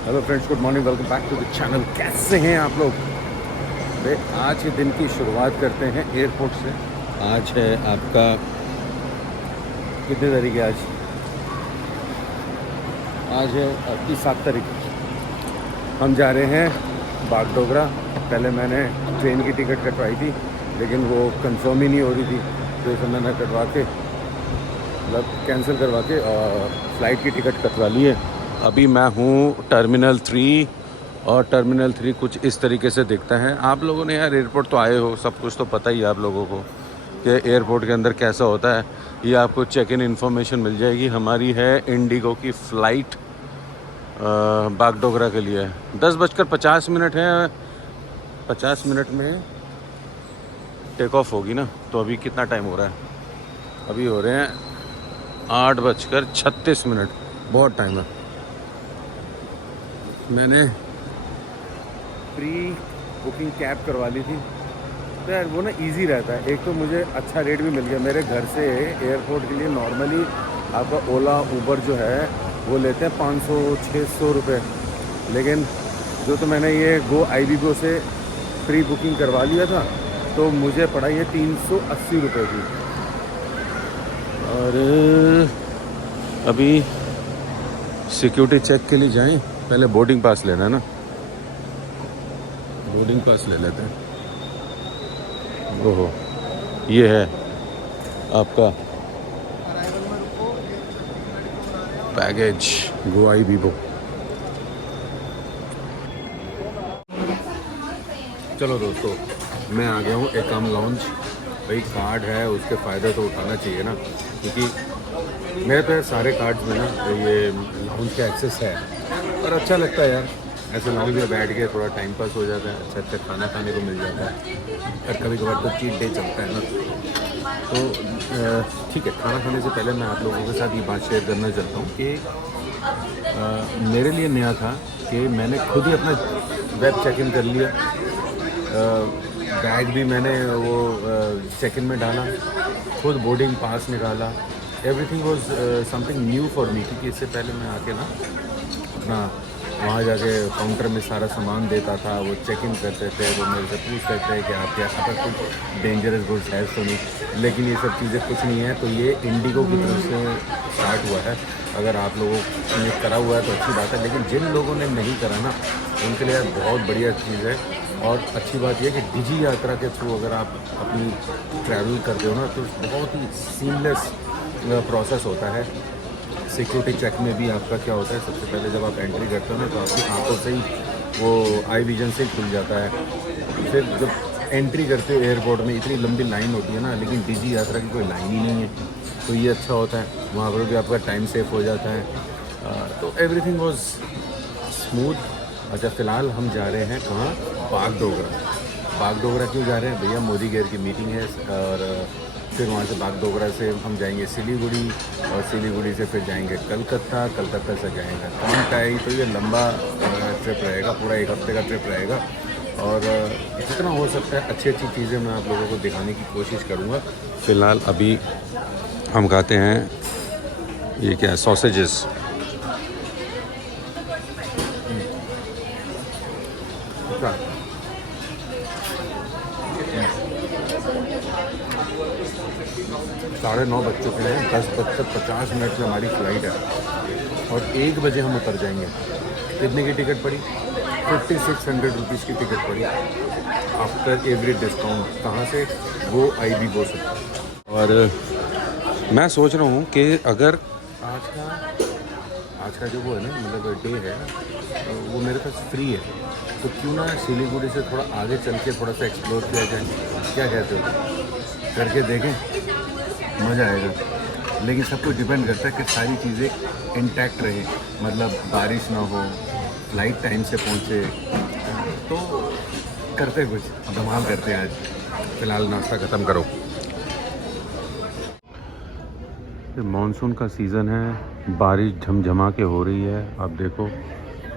Hello friends, good morning, welcome back to the channel. कैसे हैं आप लोग? भाई आज के दिन की शुरुआत करते हैं एयरपोर्ट से। आज है आपका कितने तारीख है? आज है आपकी 7 तारीख। हम जा रहे हैं बागडोगरा। पहले मैंने ट्रेन की टिकट कटवाई थी लेकिन वो कंफर्म ही नहीं हो रही थी, तो इसे मैंने कटवा के मतलब कैंसिल करवा के फ़्लाइट की टिकट कटवा ली है। अभी मैं हूँ टर्मिनल 3 और टर्मिनल 3 कुछ इस तरीके से दिखता है। आप लोगों ने यार एयरपोर्ट तो आए हो, सब कुछ तो पता ही है आप लोगों को कि एयरपोर्ट के अंदर कैसा होता है। ये आपको चेक इन इन्फॉर्मेशन मिल जाएगी। हमारी है इंडिगो की फ़्लाइट बागडोगरा के लिए। 10:50 है। 50 मिनट में टेक ऑफ होगी ना। तो अभी कितना टाइम हो रहा है? अभी हो रहे हैं 8:36। बहुत टाइम है। मैंने प्री बुकिंग कैब करवा ली थी, तो यार वो ना इजी रहता है। एक तो मुझे अच्छा रेट भी मिल गया। मेरे घर से एयरपोर्ट के लिए नॉर्मली आपका ओला उबर जो है वो लेते हैं 500-600 रुपये, लेकिन जो तो मैंने ये गो IBGO से प्री बुकिंग करवा लिया था तो मुझे पड़ा ये 380 रुपये की। और अभी सिक्योरिटी चेक के लिए जाएं, पहले बोर्डिंग पास लेना है ना। बोर्डिंग पास ले लेते हैं। ओहो, ये है आपका बैगेज गो IBGO। चलो दोस्तों, मैं आ गया हूँ एकाम लॉन्च। भाई कार्ड है, उसके फ़ायदे तो उठाना चाहिए ना, क्योंकि मेरे पे सारे कार्ड्स में ना ये लॉन्च का एक्सेस है और अच्छा लगता है यार। ऐसे लॉन्च में बैठ के थोड़ा टाइम पास हो जाता है, अच्छा अच्छा खाना खाने को मिल जाता है। और कभी कभार तो चीट डे चलता है ना। तो ठीक है, खाना खाने से पहले मैं आप लोगों के साथ ये बात शेयर करना चाहता हूँ कि मेरे लिए नया था कि मैंने खुद ही अपना वेब चेक इन कर लिया। बैग भी मैंने वो चेक इन में डाला, खुद बोर्डिंग पास निकाला। Everything was something new for me, क्योंकि इससे पहले मैं आके ना अपना वहाँ जाके काउंटर में सारा सामान देता था, वो चेक इन करते थे, वो मेरे से पूछते थे कि आपके यहाँ पर कुछ डेंजरस गुड्स है तो नहीं। लेकिन ये सब चीज़ें कुछ नहीं है। तो ये इंडिगो की तरफ से स्टार्ट हुआ है। अगर आप लोगों ने करा हुआ है तो अच्छी बात है, लेकिन जिन लोगों ने नहीं करा ना, उनके लिए यार बहुत बढ़िया चीज़ है। और अच्छी बात यह कि डिजी यात्रा के थ्रू अगर आप अपनी ट्रैवल करते हो ना तो बहुत ही सीमलेस प्रोसेस होता है। सिक्योरिटी चेक में भी आपका क्या होता है, सबसे पहले जब आप एंट्री करते हो ना तो आपकी आंखों से ही वो आई विजन से ही खुल जाता है। फिर जब एंट्री करते हो एयरपोर्ट में, इतनी लंबी लाइन होती है ना, लेकिन डिजी यात्रा की कोई लाइन ही नहीं है। तो ये अच्छा होता है, वहाँ पर भी आपका टाइम सेव हो जाता है। तो एवरीथिंग वॉज स्मूथ। अच्छा, फ़िलहाल हम जा रहे हैं कहाँ? बागडोगरा। बागडोगरा क्यों जा रहे हैं भैया? मोदी गेयर की मीटिंग है। और फिर वहाँ से बागडोगरा से हम जाएंगे सिलीगुड़ी, और सिलीगुड़ी से फिर जाएंगे कलकत्ता, कलकत्ता से जाएंगे कोंटाई। तो ये लंबा ट्रिप रहेगा, पूरा 1 हफ्ते का ट्रिप रहेगा। और जितना हो सकता है अच्छी अच्छी चीज़ें मैं आप लोगों को दिखाने की कोशिश करूँगा। फ़िलहाल अभी हम खाते हैं, ये क्या है, सॉसेजेस। 9:30 बज चुके हैं। 10:50 में हमारी फ़्लाइट है और 1 बजे हम उतर जाएंगे। कितने की टिकट पड़ी? 5600 रुपीज़ की टिकट पड़ी आफ्टर एवरी डिस्काउंट। कहाँ से? वो IBGO से। और मैं सोच रहा हूँ कि अगर आज का जो वो है ना, मतलब डे है, वो मेरे पास फ्री है, तो क्यों ना सिलीगुड़ी से थोड़ा आगे चल के थोड़ा सा एक्सप्लोर किया जाए। क्या कहते हो? करके देखें, मज़ा आएगा। लेकिन सब कुछ डिपेंड करता है कि सारी चीज़ें इंटैक्ट रहे, मतलब बारिश ना हो, फ्लाइट टाइम से पहुँचे। तो करते कुछ धमाल करते हैं आज। फ़िलहाल नाश्ता ख़त्म करो। ये मानसून का सीज़न है, बारिश झमझमा के हो रही है। आप देखो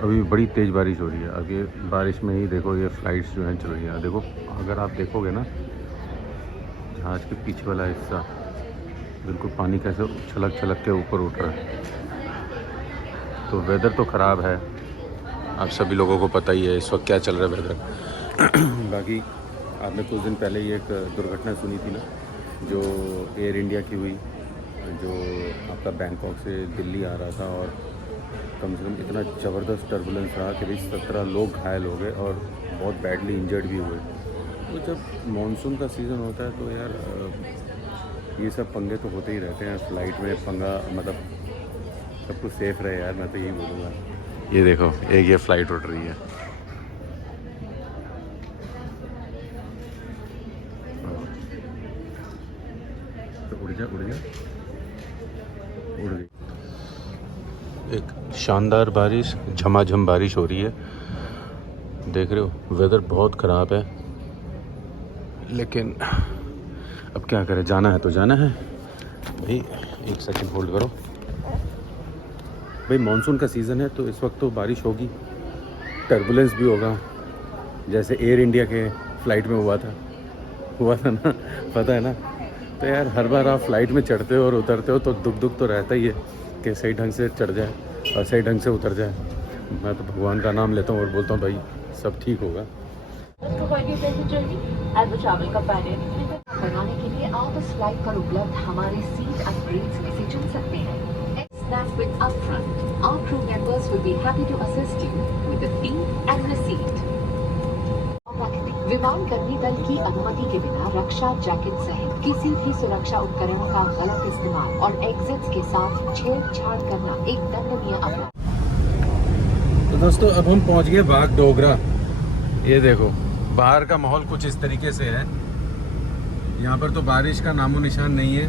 अभी बड़ी तेज़ बारिश हो रही है। अब ये बारिश में ही देखो ये फ़्लाइट्स जो हैं चल रही हैं। देखो, अगर आप देखोगे ना, जहाज़ के पीछे वाला हिस्सा बिल्कुल पानी कैसे छलक छलक के ऊपर उठ रहा है। तो वेदर तो ख़राब है, आप सभी लोगों को पता ही है इस वक्त क्या चल रहा है वेदर। बाकी आपने कुछ दिन पहले ही एक दुर्घटना सुनी थी ना, जो एयर इंडिया की हुई, जो आपका बैंकॉक से दिल्ली आ रहा था और कम से कम इतना ज़बरदस्त टर्बुलेंस रहा कि भाई 17 लोग घायल हो गए और बहुत बैडली इंजर्ड भी हुए। तो जब मॉनसून का सीज़न होता है तो यार ये सब पंगे तो होते ही रहते हैं। फ़्लाइट में पंगा, मतलब सब कुछ सेफ़ रहे यार, मैं तो यही बोलूँगा। ये देखो, एक ये फ़्लाइट उड़ रही है। तो उड़ जा उड़ गई। एक शानदार बारिश, झमाझम बारिश हो रही है, देख रहे हो। वेदर बहुत ख़राब है, लेकिन अब क्या करें, जाना है तो जाना है भाई। एक सेकंड होल्ड करो भाई। मॉनसून का सीज़न है तो इस वक्त तो बारिश होगी, टर्बुलेंस भी होगा, जैसे एयर इंडिया के फ़्लाइट में हुआ था ना, पता है ना। तो यार हर बार आप फ़्लाइट में चढ़ते हो और उतरते हो तो दुख तो रहता ही है कि सही ढंग से चढ़ जाए और सही ढंग से उतर जाए। मैं तो भगवान का नाम लेता हूँ और बोलता हूँ भाई सब ठीक होगा। बनाने के लिए आप इस फ्लाइट पर उपलब्ध हमारे सीट अपग्रेड्स में से चुन सकते हैं। That with upfront, our crew members will be happy to assist you with the seat and the seat. विमान कर्मी दल की अनुमति के बिना रक्षा जैकेट सहित किसी भी सुरक्षा उपकरण का गलत इस्तेमाल और एग्जिट्स के साथ छेड़छाड़ करना एक दंडनीय अपराध। तो दोस्तों अब हम पहुंच गए बागडोगरा। ये देखो बाहर का माहौल कुछ इस तरीके से है। यहाँ पर तो बारिश का नामो निशान नहीं है।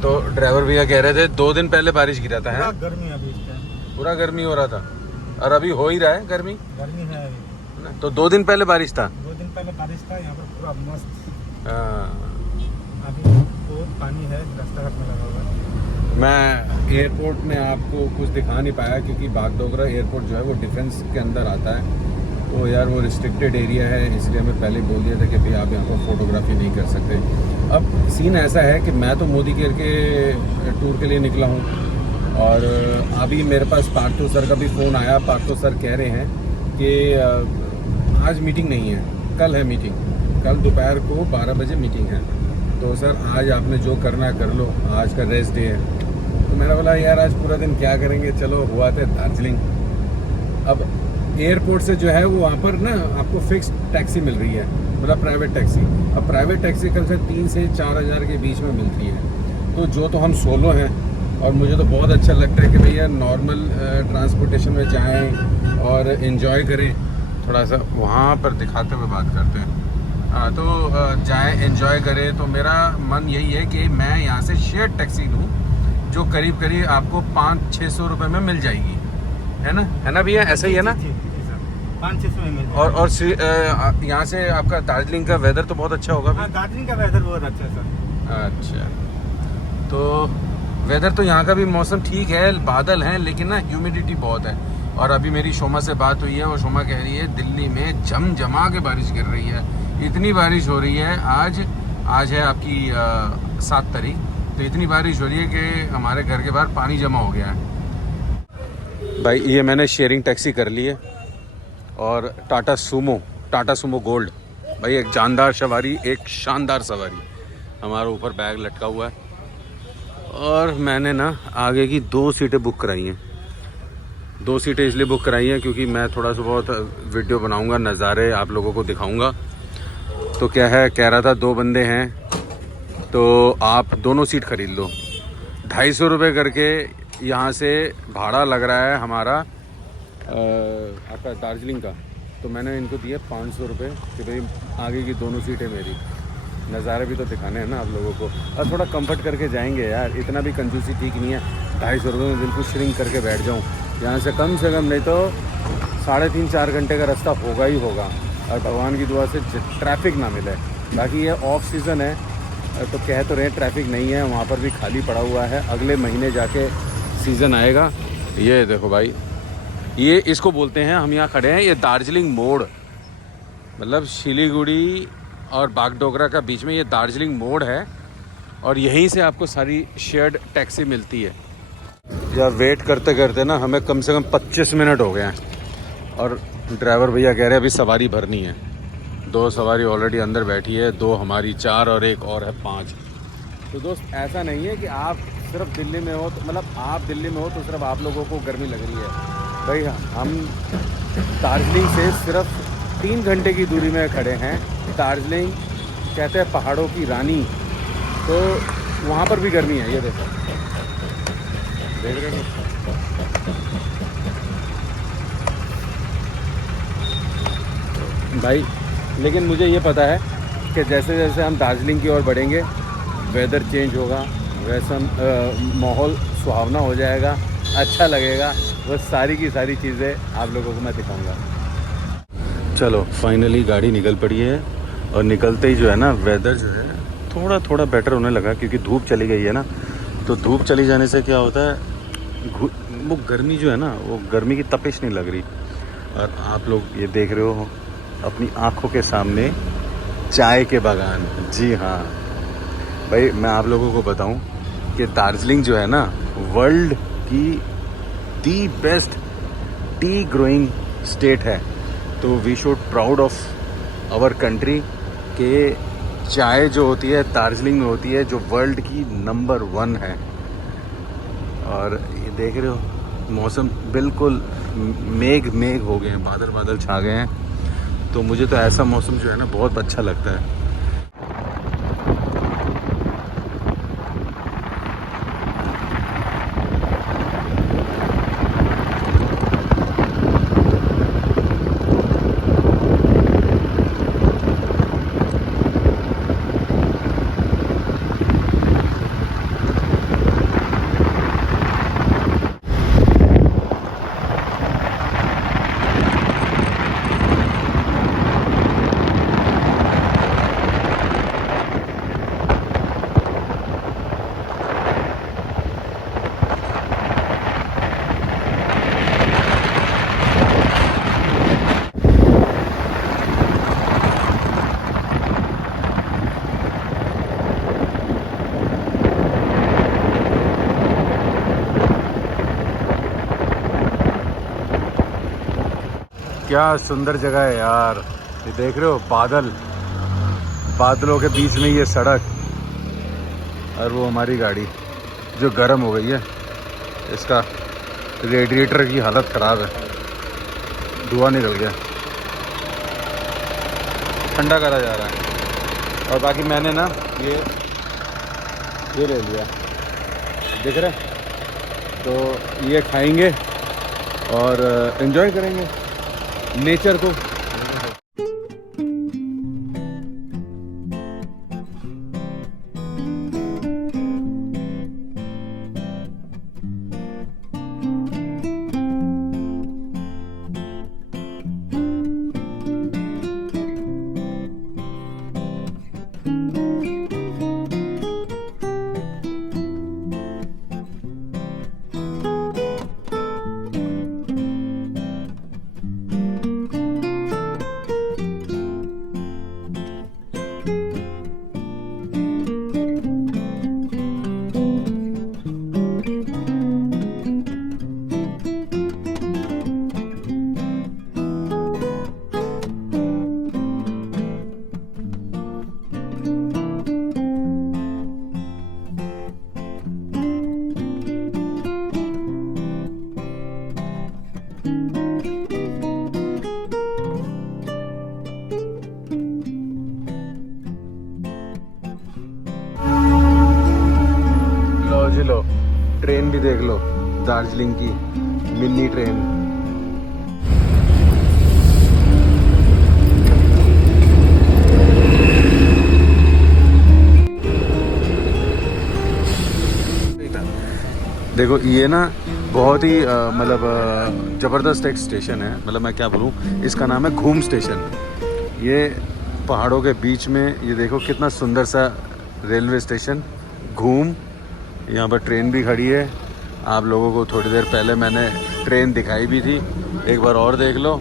तो ड्राइवर भैया कह रहे थे 2 दिन पहले बारिश गिरा था, है गर्मी अभी पूरा गर्मी हो रहा था, और अभी हो ही रहा है गर्मी है ना। तो 2 दिन पहले बारिश था, 2 दिन पहले बारिश था। यहाँ पर पूरा मस्त। हाँ। अभी बहुत पानी है, रास्ता घाट में लगा हुआ है। मैं एयरपोर्ट में आपको कुछ दिखा नहीं पाया क्योंकि बागडोगरा एयरपोर्ट जो है वो डिफेंस के अंदर आता है। तो यार वो रिस्ट्रिक्टेड एरिया है, इसलिए हमें पहले बोल दिया था कि भाई आप यहाँ पर फोटोग्राफी नहीं कर सकते। अब सीन ऐसा है कि मैं तो मोदी केयर के टूर के लिए निकला हूँ, और अभी मेरे पास पार्थो सर का भी फ़ोन आया। पार्थो सर कह रहे हैं कि आज मीटिंग नहीं है, कल है मीटिंग, कल दोपहर को 12 बजे मीटिंग है। तो सर आज आपने जो करना कर लो, आज का रेस्ट डे है। तो मैंने बोला यार आज पूरा दिन क्या करेंगे, चलो हुआ था दार्जिलिंग। अब एयरपोर्ट से जो है वो वहाँ पर ना आपको फिक्स टैक्सी मिल रही है, मतलब प्राइवेट टैक्सी। अब प्राइवेट टैक्सी कम से 3 से 4 हज़ार के बीच में मिलती है। तो जो तो हम सोलो हैं, और मुझे तो बहुत अच्छा लगता है कि भैया नॉर्मल ट्रांसपोर्टेशन में जाएं और इन्जॉय करें। थोड़ा सा वहाँ पर दिखाते हुए बात करते हैं। हाँ, तो जाएं इन्जॉय करें। तो मेरा मन यही है कि मैं यहाँ से शेयर टैक्सी लूँ, जो करीब करीब आपको 500-600 रुपये में मिल जाएगी, है ना भैया, ऐसा ही है ना। 500 में मिल और यहाँ से आपका दार्जिलिंग का वेदर तो बहुत अच्छा होगा। दार्जिलिंग का वेदर बहुत अच्छा है सर। अच्छा, तो वेदर तो यहाँ का भी मौसम ठीक है, बादल हैं, लेकिन ना ह्यूमिडिटी बहुत है। और अभी मेरी शोमा से बात हुई है, और शोमा कह रही है दिल्ली में झमझमा के बारिश गिर रही है, इतनी बारिश हो रही है। आज है आपकी 7 तारीख, तो इतनी बारिश हो रही है कि हमारे घर के बाहर पानी जमा हो गया है। भाई ये मैंने शेयरिंग टैक्सी कर ली है, और टाटा सुमो गोल्ड। भाई एक जानदार सवारी, एक शानदार सवारी। हमारे ऊपर बैग लटका हुआ है, और मैंने ना आगे की 2 सीटें बुक कराई हैं। 2 सीटें इसलिए बुक कराई हैं क्योंकि मैं थोड़ा सा बहुत वीडियो बनाऊंगा, नज़ारे आप लोगों को दिखाऊंगा। तो क्या है, कह रहा था 2 बंदे हैं तो आप दोनों सीट खरीद लो। 250 रुपये करके यहाँ से भाड़ा लग रहा है हमारा आपका दार्जिलिंग का। तो मैंने इनको दिए 500 रुपये कि भाई आगे की दोनों सीटें मेरी। नज़ारे भी तो दिखाने हैं ना आप लोगों को, और थोड़ा कंफर्ट करके जाएंगे यार। इतना भी कंजूसी ठीक नहीं है, 250 रुपये में बिल्कुल श्रिंक करके बैठ जाऊँ यहाँ से कम नहीं तो 3.5-4 घंटे का रास्ता होगा ही होगा, और भगवान की दुआ से ट्रैफिक ना मिले। बाकी ये ऑफ सीज़न है तो कह तो रहे ट्रैफिक नहीं है, वहाँ पर भी खाली पड़ा हुआ है। अगले महीने जाके सीज़न आएगा। ये देखो भाई, ये इसको बोलते हैं, हम यहाँ खड़े हैं, ये दार्जिलिंग मोड़, मतलब सिलीगुड़ी और बागडोगरा का बीच में ये दार्जिलिंग मोड़ है, और यहीं से आपको सारी शेयर्ड टैक्सी मिलती है। यार वेट करते करते ना हमें कम से कम 25 मिनट हो गए हैं और ड्राइवर भैया कह रहे हैं अभी सवारी भरनी है। 2 सवारी ऑलरेडी अंदर बैठी है, 2 हमारी, 4 और एक और है 5। तो दोस्त ऐसा नहीं है कि आप सिर्फ दिल्ली में हो तो मतलब आप दिल्ली में हो तो सिर्फ आप लोगों को गर्मी लग रही है भाई। हम दार्जिलिंग से सिर्फ 3 घंटे की दूरी में खड़े हैं। दार्जिलिंग कहते हैं पहाड़ों की रानी, तो वहाँ पर भी गर्मी है। ये देखो, देख रहे हो भाई। लेकिन मुझे ये पता है कि जैसे जैसे हम दार्जिलिंग की ओर बढ़ेंगे वेदर चेंज होगा, वैसा माहौल सुहावना हो जाएगा, अच्छा लगेगा। वो सारी की सारी चीज़ें आप लोगों को मैं दिखाऊंगा। चलो फाइनली गाड़ी निकल पड़ी है और निकलते ही जो है ना वेदर जो है थोड़ा थोड़ा बेटर होने लगा, क्योंकि धूप चली गई है ना। तो धूप चली जाने से क्या होता है, वो गर्मी जो है ना, वो गर्मी की तपिश नहीं लग रही। और आप लोग ये देख रहे हो अपनी आँखों के सामने चाय के बागान। जी हाँ भाई, मैं आप लोगों को बताऊं कि दार्जिलिंग जो है ना वर्ल्ड की the best tea growing state है। तो we should proud of our country के चाय जो होती है दार्जिलिंग में होती है, जो वर्ल्ड की नंबर 1 है। और ये देख रहे हो मौसम बिल्कुल मेघ हो गए हैं, बादल छा गए हैं। तो मुझे तो ऐसा मौसम जो है ना बहुत अच्छा लगता है। क्या सुंदर जगह है यार। ये देख रहे हो बादलों के बीच में ये सड़क, और वो हमारी गाड़ी जो गर्म हो गई है। इसका रेडिएटर की हालत ख़राब है, धुआं निकल गया, ठंडा करा जा रहा है। और बाकी मैंने ना ये ले लिया, देख रहे, तो ये खाएंगे और एंजॉय करेंगे नेचर को। लो ट्रेन भी देख लो, दार्जिलिंग की मिनी ट्रेन। देखो ये ना बहुत ही मतलब ज़बरदस्त एक स्टेशन है। मतलब मैं क्या बोलूँ, इसका नाम है घूम स्टेशन। ये पहाड़ों के बीच में, ये देखो कितना सुंदर सा रेलवे स्टेशन घूम। यहाँ पर ट्रेन भी खड़ी है। आप लोगों को थोड़ी देर पहले मैंने ट्रेन दिखाई भी थी, एक बार और देख लो।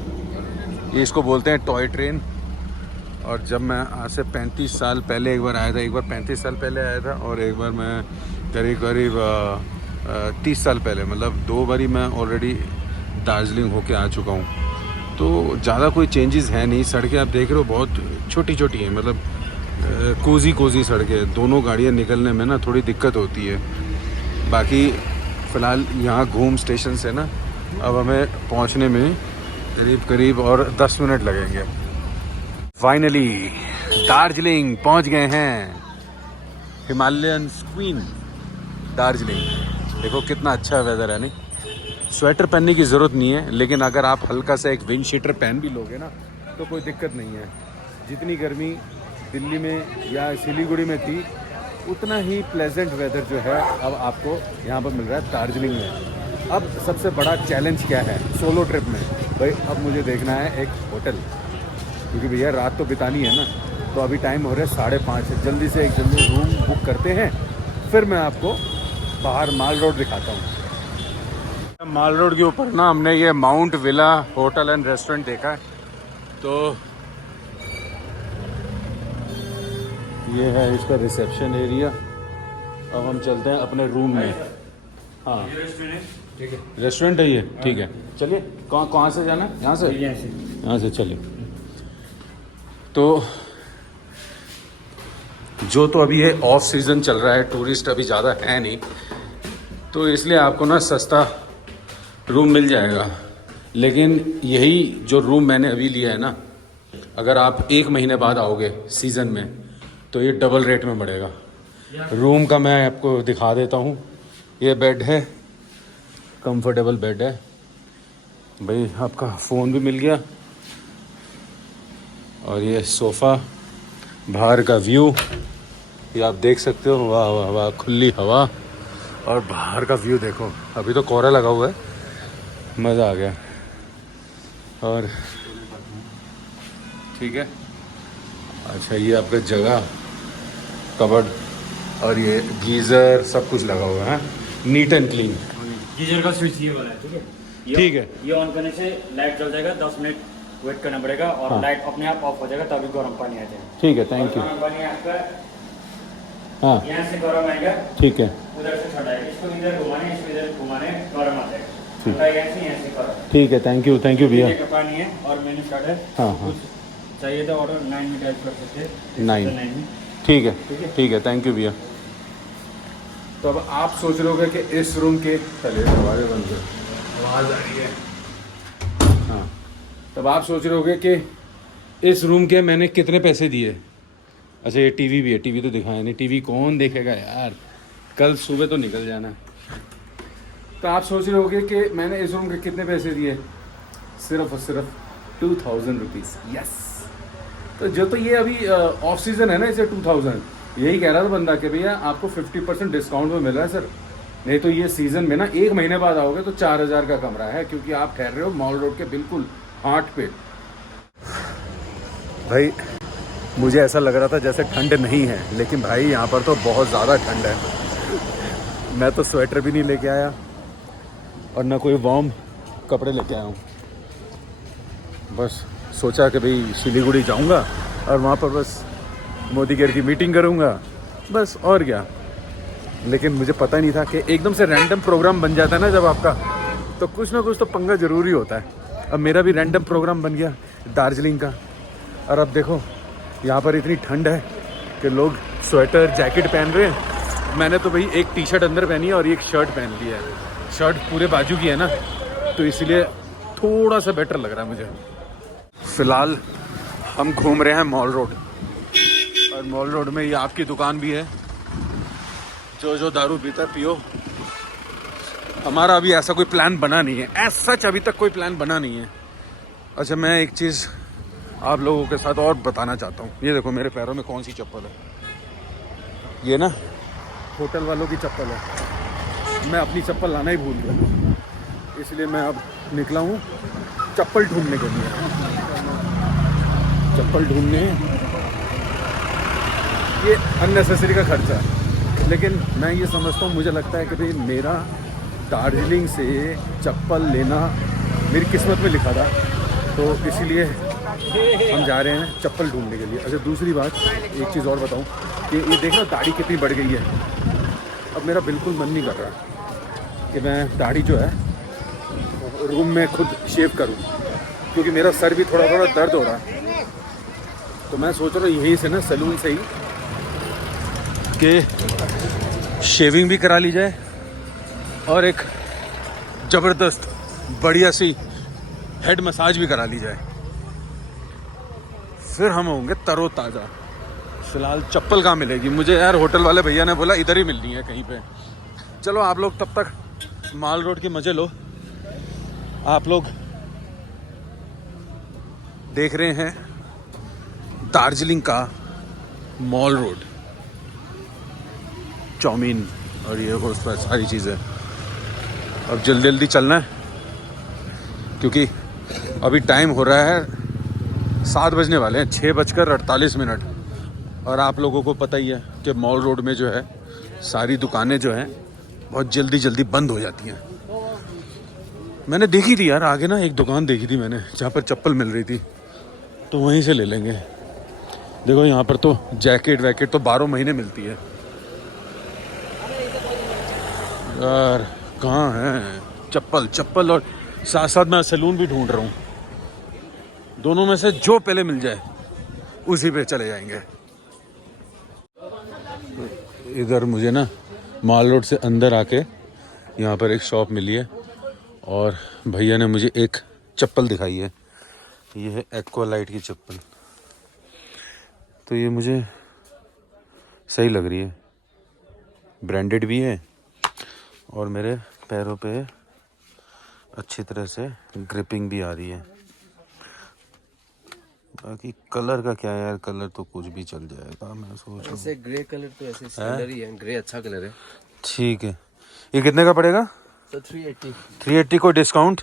ये इसको बोलते हैं टॉय ट्रेन। और जब मैं आज से 35 साल पहले एक बार आया था, एक बार 35 साल पहले आया था और एक बार मैं करीब 30 साल पहले, मतलब 2 बारी मैं ऑलरेडी दार्जिलिंग होके आ चुका हूँ। तो ज़्यादा कोई चेंजेस है नहीं। सड़कें आप देख रहे हो बहुत छोटी छोटी हैं, मतलब कोजी सड़कें। दोनों गाड़ियाँ निकलने में ना थोड़ी दिक्कत होती है। बाकी फ़िलहाल यहाँ घूम स्टेशन से ना अब हमें पहुँचने में करीब और 10 मिनट लगेंगे। फाइनली दार्जिलिंग पहुँच गए हैं। Himalayan queen Darjeeling. देखो कितना अच्छा वेदर है, नहीं? स्वेटर पहनने की ज़रूरत नहीं है, लेकिन अगर आप हल्का सा एक विंड शीटर पहन भी लोगे ना तो कोई दिक्कत नहीं है। जितनी गर्मी दिल्ली में या सिलीगुड़ी में थी, उतना ही प्लेजेंट वेदर जो है अब आपको यहाँ पर मिल रहा है दार्जिलिंग में। अब सबसे बड़ा चैलेंज क्या है सोलो ट्रिप में? भाई अब मुझे देखना है एक होटल, क्योंकि भैया रात तो बितानी है ना। तो अभी टाइम हो रहा है 5:30। जल्दी से एक जल्दी रूम बुक करते हैं, फिर मैं आपको बाहर माल रोड दिखाता हूँ। माल रोड के ऊपर ना हमने ये mount villa hotel and restaurant देखा है, तो ये है इसका रिसेप्शन एरिया। अब हम चलते हैं अपने रूम में। हाँ ठीक है, रेस्टोरेंट है ये, ठीक है। चलिए कहाँ से जाना है? यहाँ से चलिए। तो तो अभी ये ऑफ सीज़न चल रहा है, टूरिस्ट अभी ज़्यादा है नहीं, तो इसलिए आपको ना सस्ता रूम मिल जाएगा। लेकिन यही जो रूम मैंने अभी लिया है ना, अगर आप 1 महीने बाद आओगे सीज़न में तो ये डबल रेट में बढ़ेगा। रूम का मैं आपको दिखा देता हूँ। ये बेड है, कंफर्टेबल बेड है भाई। आपका फ़ोन भी मिल गया, और ये सोफ़ा, बाहर का व्यू ये आप देख सकते हो। वाह वाह वाह, खुली हवा और बाहर का व्यू देखो। अभी तो कोहरा लगा हुआ है, मज़ा आ गया। और ठीक है, अच्छा ये आपका जगह, कबर्ड और ये गीज़र सब कुछ लगा हुआ है, नीट एंड क्लीन। गीजर का स्विच ये वाला है, ठीक है? ठीक है। ये ऑन करने से लाइट जल जाएगा, 10 मिनट वेट करना पड़ेगा और हाँ। लाइट अपने आप ऑफ हो जाएगा, तभी गर्म पानी आ जाएगा। ठीक है, थैंक यू। गर्म पानी आपका हाँ यहाँ से गर्म आएगा, ठीक है, उधर से ठंडा आएगा। इसको इधर घुमाने, इसको इधर घुमाने, गर्म आ जाएगा। ठीक। ठंडा यहाँ से गर्म। ठीक है, थैंक यू भैया। का पानी है और मेन्यू कार्ड है। हाँ हाँ, कुछ चाहिए तो ऑर्डर 9 में टाइप कर सकते हैं। 9 में। ठीक है, थैंक यू भैया। तो अब आप सोच रहे होगे कि इस रूम के चलिए दरवाजे बंद कर, आवाज़ आ रही है। हाँ, तब आप सोच रहे होगे कि इस रूम के मैंने कितने पैसे दिए। अच्छा ये टीवी भी है, टीवी तो दिखाया नहीं। टीवी कौन देखेगा यार, कल सुबह तो निकल जाना। तो आप सोच रहे होगे कि मैंने इस रूम के कितने पैसे दिए। सिर्फ और सिर्फ 2000 रुपीज़। यस, तो ये अभी ऑफ सीज़न है ना, इसे 2000। यही कह रहा था बंदा कि भैया आपको 50% डिस्काउंट में मिल रहा है सर। नहीं तो ये सीज़न में ना 1 महीने बाद आओगे तो 4000 का कमरा है, क्योंकि आप ठहर रहे हो मॉल रोड के बिल्कुल हार्ट पे। भाई मुझे ऐसा लग रहा था जैसे ठंड नहीं है, लेकिन भाई यहाँ पर तो बहुत ज़्यादा ठंड है। मैं तो स्वेटर भी नहीं लेके आया और ना कोई वार्म कपड़े लेके आया हूँ। बस सोचा कि भाई सिलीगुड़ी जाऊँगा और वहाँ पर बस मोदी केयर की मीटिंग करूँगा, बस और क्या। लेकिन मुझे पता नहीं था कि एकदम से रैंडम प्रोग्राम बन जाता है ना जब आपका, तो कुछ ना कुछ तो पंगा ज़रूरी होता है। अब मेरा भी रैंडम प्रोग्राम बन गया दार्जिलिंग का। और अब देखो यहाँ पर इतनी ठंड है कि लोग स्वेटर जैकेट पहन रहे हैं। मैंने तो भाई एक टी शर्ट अंदर पहनी है और एक शर्ट पहन ली है। शर्ट पूरे बाजू की है ना, तो इसलिए थोड़ा सा बेटर लग रहा है मुझे। फ़िलहाल हम घूम रहे हैं मॉल रोड, और मॉल रोड में ये आपकी दुकान भी है। जो दारू पीता है पियो। हमारा अभी ऐसा कोई प्लान बना नहीं है, ऐसा सच अभी तक कोई प्लान बना नहीं है। अच्छा मैं एक चीज़ आप लोगों के साथ और बताना चाहता हूँ। ये देखो मेरे पैरों में कौन सी चप्पल है। ये ना होटल वालों की चप्पल है। मैं अपनी चप्पल लाना ही भूल गया, इसलिए मैं अब निकला हूँ चप्पल ढूंढने के लिए। चप्पल ढूंढने, ये अननेसेसरी का खर्चा है, लेकिन मैं ये समझता हूँ, मुझे लगता है कि भाई मेरा दार्जिलिंग से चप्पल लेना मेरी किस्मत में लिखा था, तो इसीलिए हम जा रहे हैं चप्पल ढूंढने के लिए। अच्छा दूसरी बात, एक चीज़ और बताऊँ कि ये देखना दाढ़ी कितनी बढ़ गई है। अब मेरा बिल्कुल मन नहीं कर रहा कि मैं दाढ़ी जो है रूम में खुद शेव करूं, क्योंकि मेरा सर भी थोड़ा थोड़ा दर्द हो रहा है। तो मैं सोच रहा हूँ यहीं से ना सैलून से ही कि शेविंग भी करा ली जाए और एक ज़बरदस्त बढ़िया सी हेड मसाज भी करा ली जाए, फिर हम होंगे तरोताज़ा। फिलहाल चप्पल कहाँ मिलेगी मुझे यार, होटल वाले भैया ने बोला इधर ही मिलनी है कहीं पे। चलो आप लोग तब तक माल रोड के मज़े लो। आप लोग देख रहे हैं दार्जिलिंग का मॉल रोड, चाउमीन और ये वो सारी चीज़ें। अब जल्दी जल्दी चलना है क्योंकि अभी टाइम हो रहा है 7 बजने वाले हैं, 6:48। और आप लोगों को पता ही है कि मॉल रोड में जो है सारी दुकानें जो हैं बहुत जल्दी जल्दी बंद हो जाती हैं। मैंने देखी थी यार आगे ना एक दुकान देखी थी मैंने जहाँ पर चप्पल मिल रही थी, तो वहीं से ले लेंगे। देखो यहाँ पर तो जैकेट वैकेट तो 12 महीने मिलती है यार। कहाँ है चप्पल और साथ साथ मैं सैलून भी ढूंढ रहा हूँ। दोनों में से जो पहले मिल जाए उसी पे चले जाएंगे। इधर मुझे ना मॉल रोड से अंदर आके यहाँ पर एक शॉप मिली है और भैया ने मुझे एक चप्पल दिखाई है। ये है एक्वालाइट की चप्पल, तो ये मुझे सही लग रही है, ब्रांडेड भी है और मेरे पैरों पे अच्छी तरह से ग्रिपिंग भी आ रही है। बाकी कलर का क्या है यार, कलर तो कुछ भी चल जाएगा। मैं सोच रहा हूँ ऐसे ग्रे कलर तो ऐसे स्टैंडर्ड ही है, ग्रे अच्छा कलर है। ठीक है। ये कितने का पड़ेगा? तो 380। 380 को डिस्काउंट?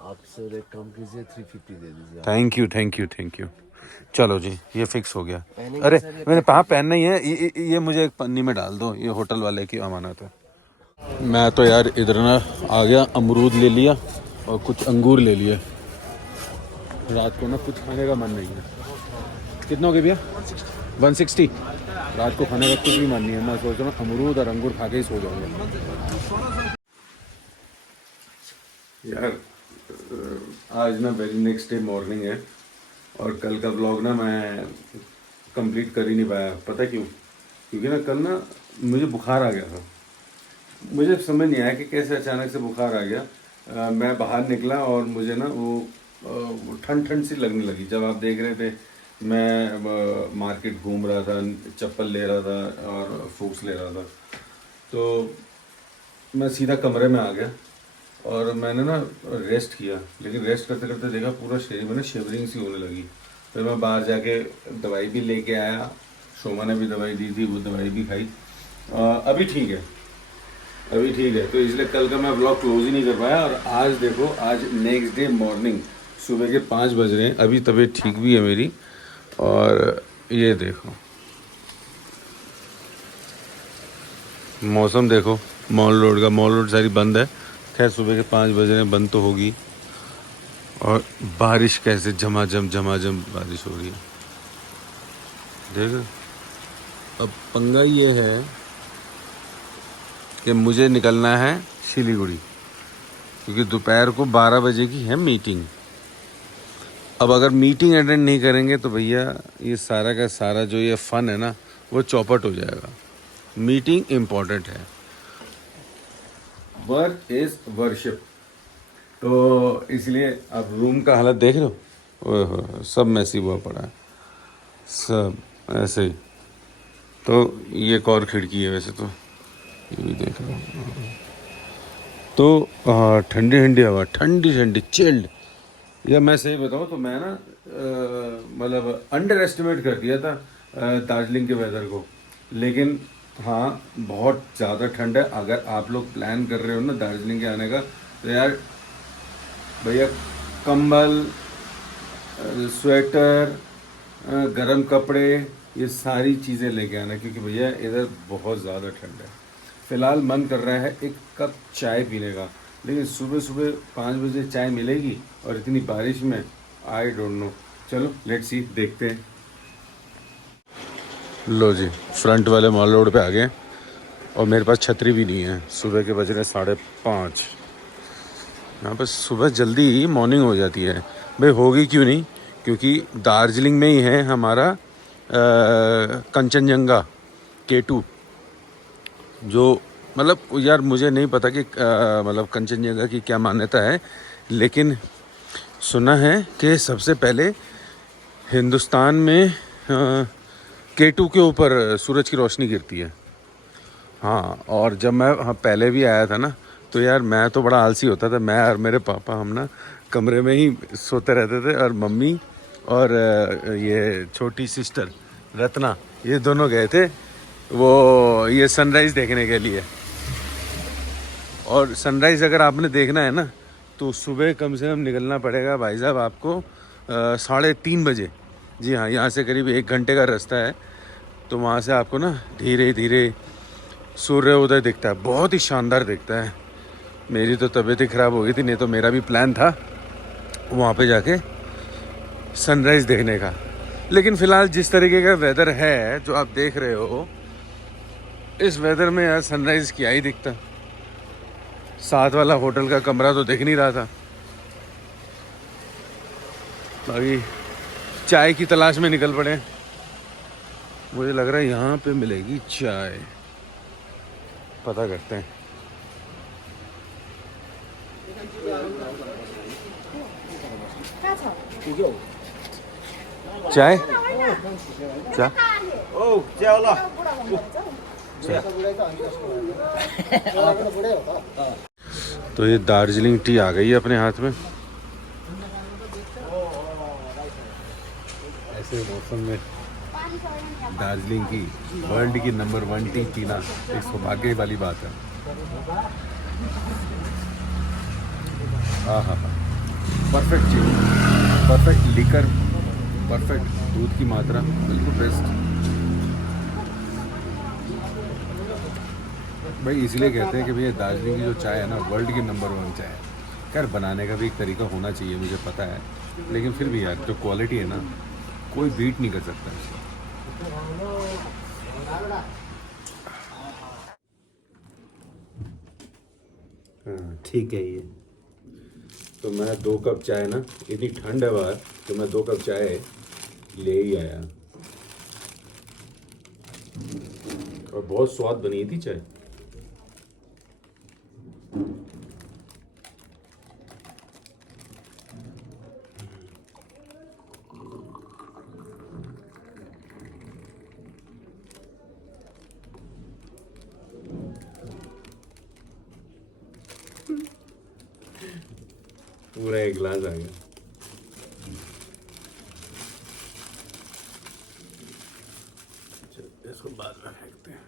आप से रेट कम कीजिए, 350 दे दीजिए। Thank you. चलो जी ये फिक्स हो गया। पहनेंगे अरे सर ये मैंने कहा पहनना ही है। ये मुझे एक पन्नी में डाल दो, ये होटल वाले की अमानत है। मैं तो यार इधर ना आ गया, अमरूद ले लिया और कुछ अंगूर ले लिए। रात को ना कुछ खाने का मन नहीं है। कितना हो गया भैया? 160। रात को खाने का कुछ भी मन नहीं है। मैं सोच रहा हूँ अमरूद और अंगूर खा के ही सो जाऊँगा यार। आज ना वेरी नेक्स्ट डे मॉर्निंग है और कल का ब्लॉग ना मैं कंप्लीट कर ही नहीं पाया। पता क्यों? क्योंकि ना कल ना मुझे बुखार आ गया था। मुझे समझ नहीं आया कि कैसे अचानक से बुखार आ गया। मैं बाहर निकला और मुझे ना वो ठंड सी लगने लगी। जब आप देख रहे थे मैं मार्केट घूम रहा था, चप्पल ले रहा था और फ्रूट्स ले रहा था, तो मैं सीधा कमरे में आ गया और मैंने ना रेस्ट किया। लेकिन रेस्ट करते करते देखा पूरा शरीर में ना शिवरिंग सी होने लगी। फिर मैं बाहर जाके दवाई भी लेके आया, शोमा ने भी दवाई दी थी, वो दवाई भी खाई। अभी ठीक है। तो इसलिए कल का मैं ब्लॉग क्लोज ही नहीं कर पाया। और आज देखो, आज नेक्स्ट डे मॉर्निंग सुबह के 5 बज रहे हैं। अभी तबीयत ठीक भी है मेरी। और ये देखो मौसम, देखो मॉल रोड सारी बंद है। खैर सुबह के 5 बज रहे हैं, बंद तो होगी। और बारिश कैसे झमाझम बारिश हो रही है, देखो। अब पंगा ये है कि मुझे निकलना है सिलीगुड़ी, क्योंकि दोपहर को 12 बजे की है मीटिंग। अब अगर मीटिंग अटेंड नहीं करेंगे तो भैया ये सारा का सारा जो ये फन है ना वो चौपट हो जाएगा। मीटिंग इम्पोर्टेंट है, वर्क इज वर्शिप। तो इसलिए अब रूम का हालत देख रहे हो, ओह सब मैसी हुआ पड़ा है, सब ऐसे ही। तो ये एक और खिड़की है वैसे तो, ये भी देख रहा हूँ। तो ठंडी हवा, ठंडी चिल्ड। या मैं सही बताऊँ तो मैं ना मतलब अंडर एस्टिमेट कर दिया था दार्जिलिंग के वेदर को। लेकिन हाँ बहुत ज़्यादा ठंड है। अगर आप लोग प्लान कर रहे हो ना दार्जिलिंग के आने का, तो यार भैया कंबल, स्वेटर, गरम कपड़े, ये सारी चीज़ें लेके आना, क्योंकि भैया इधर बहुत ज़्यादा ठंड है। फ़िलहाल मन कर रहा है एक कप चाय पीने का, लेकिन सुबह 5 बजे चाय मिलेगी और इतनी बारिश में, आई डोंट नो। चलो लेट्स सी, देखते हैं। लो जी फ्रंट वाले मॉल रोड पे आ गए और मेरे पास छतरी भी नहीं है। सुबह के बज रहे 5:30। यहाँ पर सुबह जल्दी ही मॉर्निंग हो जाती है। भाई होगी क्यों नहीं, क्योंकि दार्जिलिंग में ही है हमारा कंचनजंगा K2, जो मतलब यार मुझे नहीं पता कि मतलब कंचनजंगा की क्या मान्यता है, लेकिन सुना है कि सबसे पहले हिंदुस्तान में K2 के ऊपर सूरज की रोशनी गिरती है। हाँ, और जब मैं पहले भी आया था ना, तो यार मैं तो बड़ा आलसी होता था। मैं और मेरे पापा हम ना कमरे में ही सोते रहते थे, और मम्मी और ये छोटी सिस्टर रत्ना, ये दोनों गए थे वो ये सनराइज़ देखने के लिए। और सनराइज़ अगर आपने देखना है ना, तो सुबह कम से कम निकलना पड़ेगा भाई साहब आपको 3:30 बजे। जी हाँ, यहाँ से करीब 1 घंटे का रास्ता है। तो वहाँ से आपको ना धीरे धीरे सूर्योदय दिखता है, बहुत ही शानदार दिखता है। मेरी तो तबीयत ही ख़राब हो गई थी, नहीं तो मेरा भी प्लान था वहाँ पे जाके सनराइज़ देखने का। लेकिन फ़िलहाल जिस तरीके का वेदर है जो आप देख रहे हो, इस वेदर में यार सनराइज़ क्या ही दिखता। साथ वाला होटल का कमरा तो दिख नहीं रहा था। बाकी चाय की तलाश में निकल पड़े। मुझे लग रहा है यहाँ पे मिलेगी चाय, पता करते हैं। चाय चाय तो ये दार्जिलिंग टी आ गई है अपने हाथ में। ऐसे मौसम में दार्जिलिंग की वर्ल्ड की नंबर 1 टी पीना एक सौभाग्य वाली बात है। हाँ, परफेक्ट चीज, परफेक्ट लिकर, परफेक्ट दूध की मात्रा, बिल्कुल बेस्ट। भाई इसलिए कहते हैं कि भैया दार्जिलिंग की जो चाय है ना, वर्ल्ड की नंबर 1 चाय है। खैर बनाने का भी एक तरीका होना चाहिए, मुझे पता है, लेकिन फिर भी यार जो क्वालिटी है ना, कोई बीट नहीं कर सकता इसे। हाँ ठीक है ये। तो मैं 2 कप चाय ना, इतनी ठंड है बाहर, तो मैं 2 कप चाय ले ही आया, और बहुत स्वाद बनी थी चाय। पूरा 1 गिलास आ गया। इसको बाद में फेंकते हैं।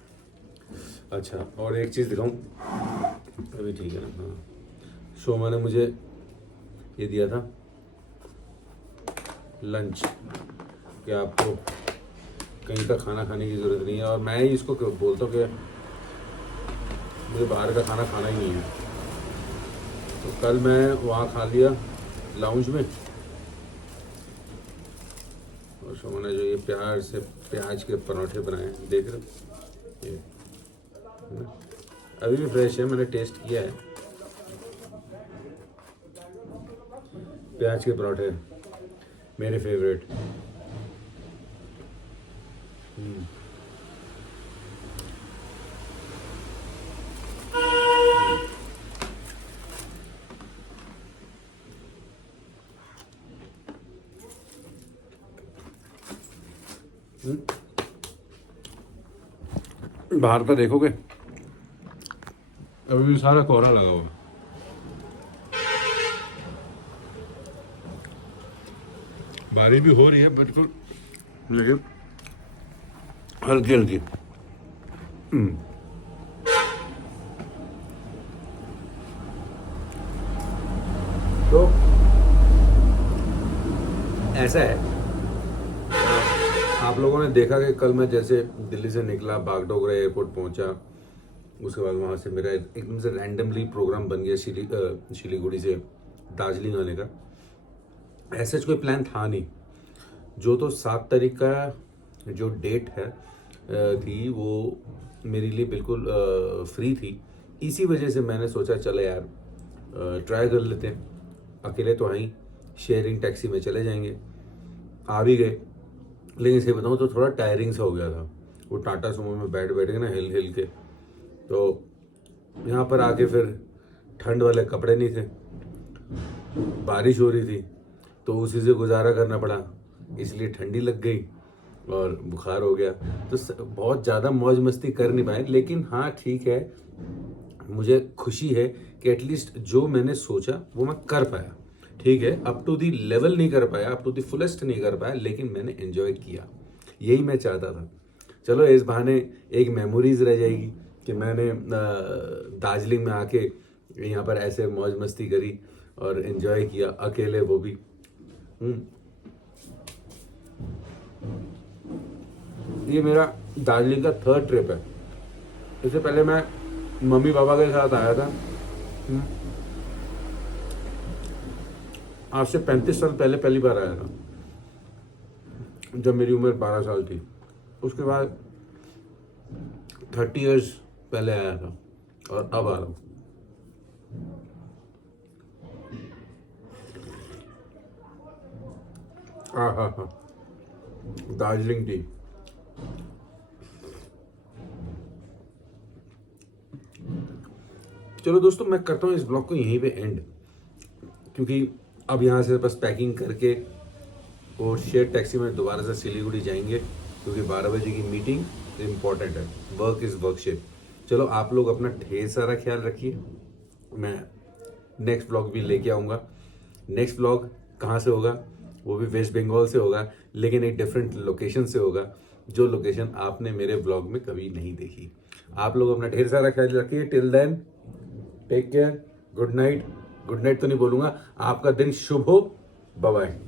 अच्छा, और एक चीज़ दिखाऊं, अभी ठीक है ना। हाँ, शोमा ने मुझे ये दिया था लंच, कि आपको कहीं का खाना खाने की ज़रूरत नहीं है, और मैं ही इसको बोलता हूँ कि मुझे बाहर का खाना खाना ही नहीं है। तो कल मैं वहाँ खा लिया लाउंज में, और शोमा ने जो ये प्याज के पराठे बनाए, देख रहे हो ये, अभी भी फ्रेश है, मैंने टेस्ट किया है। प्याज के पराठे मेरे फेवरेट। बाहर का देखोगे अभी भी सारा कोहरा लगा हुआ है। बारिश भी हो रही है बिल्कुल, लेकिन हल्की हल्की। तो ऐसा है, आप लोगों ने देखा कि कल मैं जैसे दिल्ली से निकला, बागडोगरा एयरपोर्ट पहुंचा, उसके बाद वहाँ से मेरा एकदम से रैंडमली प्रोग्राम बन गया सिलीगुड़ी से दार्जिलिंग आने का। ऐसा कोई प्लान था नहीं। जो तो 7 तारीख का जो डेट है थी वो मेरे लिए बिल्कुल फ्री थी। इसी वजह से मैंने सोचा चले यार ट्राई कर लेते हैं, अकेले तो आई, शेयरिंग टैक्सी में चले जाएंगे। आ भी गए, लेकिन सही बताऊँ तो थोड़ा टायरिंग सा हो गया था। वो टाटा सुमो में बैठ के ना हिल हिल के, तो यहाँ पर आके फिर ठंड वाले कपड़े नहीं थे, बारिश हो रही थी, तो उसी से गुजारा करना पड़ा, इसलिए ठंडी लग गई और बुखार हो गया। तो बहुत ज़्यादा मौज मस्ती कर नहीं पाए, लेकिन हाँ ठीक है, मुझे खुशी है कि एटलीस्ट जो मैंने सोचा वो मैं कर पाया। ठीक है, अप टू दी लेवल नहीं कर पाया, अप टू दी फुलेस्ट नहीं कर पाया, लेकिन मैंने एंजॉय किया, यही मैं चाहता था। चलो इस बहाने एक मेमोरीज रह जाएगी कि मैंने दार्जिलिंग में आके यहाँ पर ऐसे मौज मस्ती करी और एंजॉय किया, अकेले वो भी। ये मेरा दार्जिलिंग का 3rd ट्रिप है। इससे पहले मैं मम्मी पापा के साथ आया था, आज से 35 साल पहले पहली बार आया था, जब मेरी उम्र 12 साल थी। उसके बाद 30 इयर्स पहले आया था और अब आ रहा हूँ। हाँ, दार्जिलिंग टी। चलो दोस्तों, मैं करता हूँ इस ब्लॉग को यहीं पे एंड, क्योंकि अब यहाँ से बस पैकिंग करके और शेयर टैक्सी में दोबारा से सिलीगुड़ी जाएंगे, क्योंकि 12 बजे की मीटिंग इम्पॉर्टेंट है। Work is worship. चलो आप लोग अपना ढेर सारा ख्याल रखिए, मैं नेक्स्ट ब्लॉग भी लेके आऊँगा। नेक्स्ट ब्लॉग कहाँ से होगा? वो भी वेस्ट बंगाल से होगा, लेकिन एक डिफरेंट लोकेशन से होगा, जो लोकेशन आपने मेरे ब्लॉग में कभी नहीं देखी। आप लोग अपना ढेर सारा ख्याल रखिए। Till then take care, good night. Good night तो नहीं बोलूँगा, आपका दिन शुभ हो। Bye bye.